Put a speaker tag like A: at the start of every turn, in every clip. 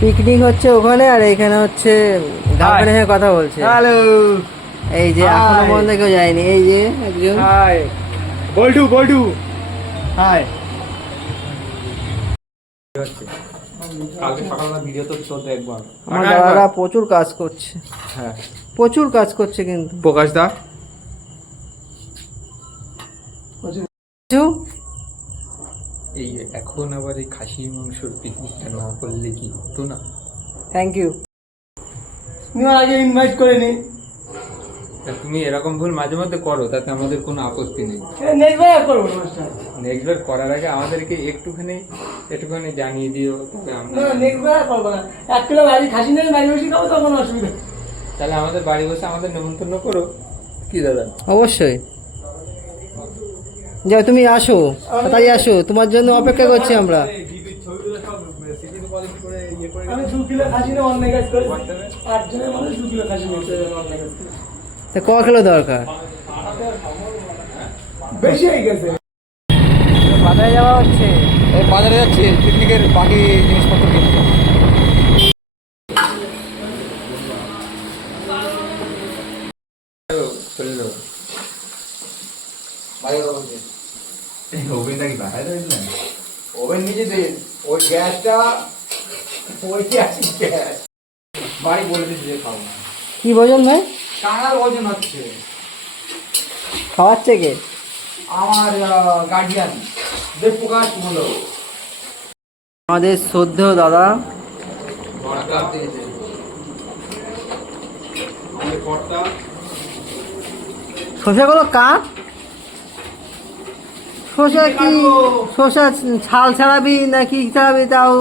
A: Picnic হচ্ছে ওখানে আর এখানে হচ্ছে গার্লফ্রেন্ড হয়ে কথা বলছে।
B: হ্যালো।
A: এই যে
B: এখনও
A: পর্যন্ত কেউ যায়নি। এই যে একজন।
B: হাই বল্টু বল্টু। হাই কালকে সকালবেলা ভিডিও তো তো দেখবার
A: আমার দাদারা প্রচুর কাজ করছে।
B: হ্যাঁ।
A: প্রচুর কাজ করছে কিন্তু।
B: প্রকাশ দা? এই এখন আবার এই খাসির মাংসর পিকনিকটা না করলে কি হতো না?
A: থ্যাংক ইউ
C: আগে ইনভাইট করে নি।
B: তুমি এরকম ভুল মাঝে মধ্যে করো তাতে আমাদের কোনো আপত্তি নেই।
C: নেক্সট বার করব মাস্টার
B: নেক্সট বার করার আগে আমাদেরকে একটুখানি একটুখানি জানিয়ে দিও তবে আমরা
C: নেক্সট বার করব না। এক কিলো বাড়ি খাসি নেই বাড়ি বসে খাব তখন অসুবিধা। নেই।
B: তাহলে আমাদের বাড়ি বসে আমাদের নেমন্তন্ন করো। কি দাদা?
A: অবশ্যই। যাও তুমি আসো তাড়াতাড়ি আসো তোমার জন্য অপেক্ষা করছি আমরা। তা ক কিলো দরকার?
C: বেশি হয়ে গেছে।
A: বাজারে যাওয়া হচ্ছে।
B: এই বাজারে যাচ্ছি পিকনিকের বাকি জিনিসপত্র কিনতে। ওভেন নিচে দিন ওই গ্যাসটা ওই গ্যাস গ্যাস। বাড়ি বলে দিচ্ছি যে খাব না।
A: কি বোঝেন ভাই?
B: কাঙাল ওজন হচ্ছে?
A: খাওয়াচ্ছে কে?
B: আমার গার্ডিয়ান দেবপ্রকাশ বলো
A: আমাদের শ্রদ্ধেয় দাদা।
B: বড় কাপ
A: শসা কি শসা ছাল ছাড়াবি না কি ছাড়াবি তাও?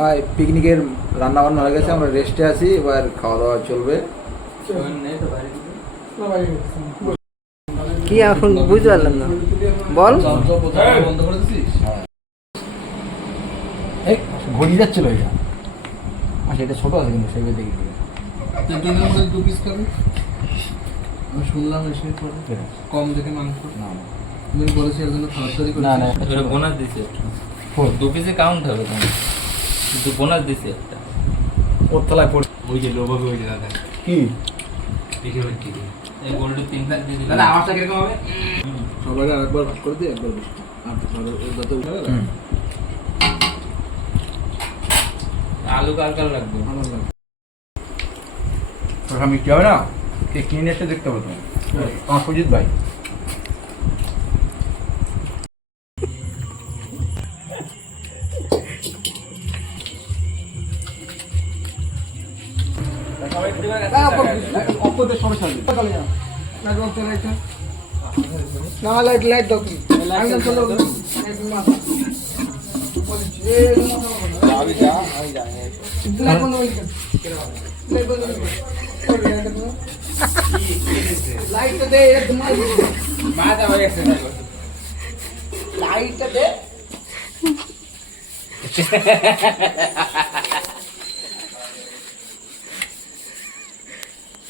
D: আর পিকনিকের রান্না বান্না হয়ে গেছে আমরা রেস্টে আছি এবার খাওয়া দাওয়া চলবে
A: কি এখন বুঝতে পারলাম না। বল।
D: ঘড়ি যাচ্ছিল এটা। আচ্ছা এটা ছোট আছে কিন্তু সেগুলো দেখি।
E: দু পিস খাবে আমি শুনলাম এসে কম দেখে
D: না
E: তুমি বলেছি এর জন্য তাড়াতাড়ি করে
D: না না
F: এটা বোনাস দিছে একটা। দু পিসে কাউন্ট হবে তোমার। কিন্তু বোনাস দিছে একটা।
D: ওর তলায় পড়ে
F: ওই যে লোভাবে ওই যে দাদা।
D: কি?
F: দেখে ওই দিকে এই গোল্ডে তিন লাখ দিয়ে দিলাম।
D: আওয়াজটা কীরকম হবে?
E: সবাই আরেকবার ভাগ করে দিই একবার বেশি আর যাতে
F: আলু কাল কাল লাগবে?
E: ভালো লাগে
D: তোরা মিষ্টি হবে না? কে কিনে নিয়ে এসে দেখতে হবে তুমি তোমার সুজিত ভাই।
E: অপদের সমস্যা নেই
C: না লাইট লাইট দাও কি চলো লাইট বন্ধ করে লাইট দে তোমার দে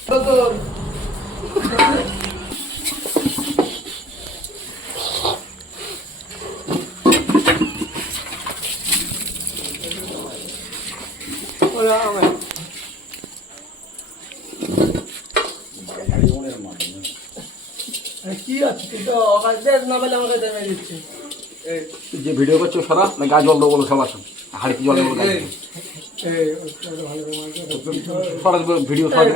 C: তো তো কি আছে? তুই তো না পেলে আমাকে দেবে দিচ্ছে।
D: যে ভিডিও করছ সারা না গা জল দেবো বলো সবার হাড়িতে জল দেবো ভিডিও সরা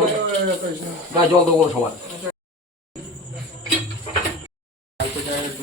D: গা জল? দেবো সবার।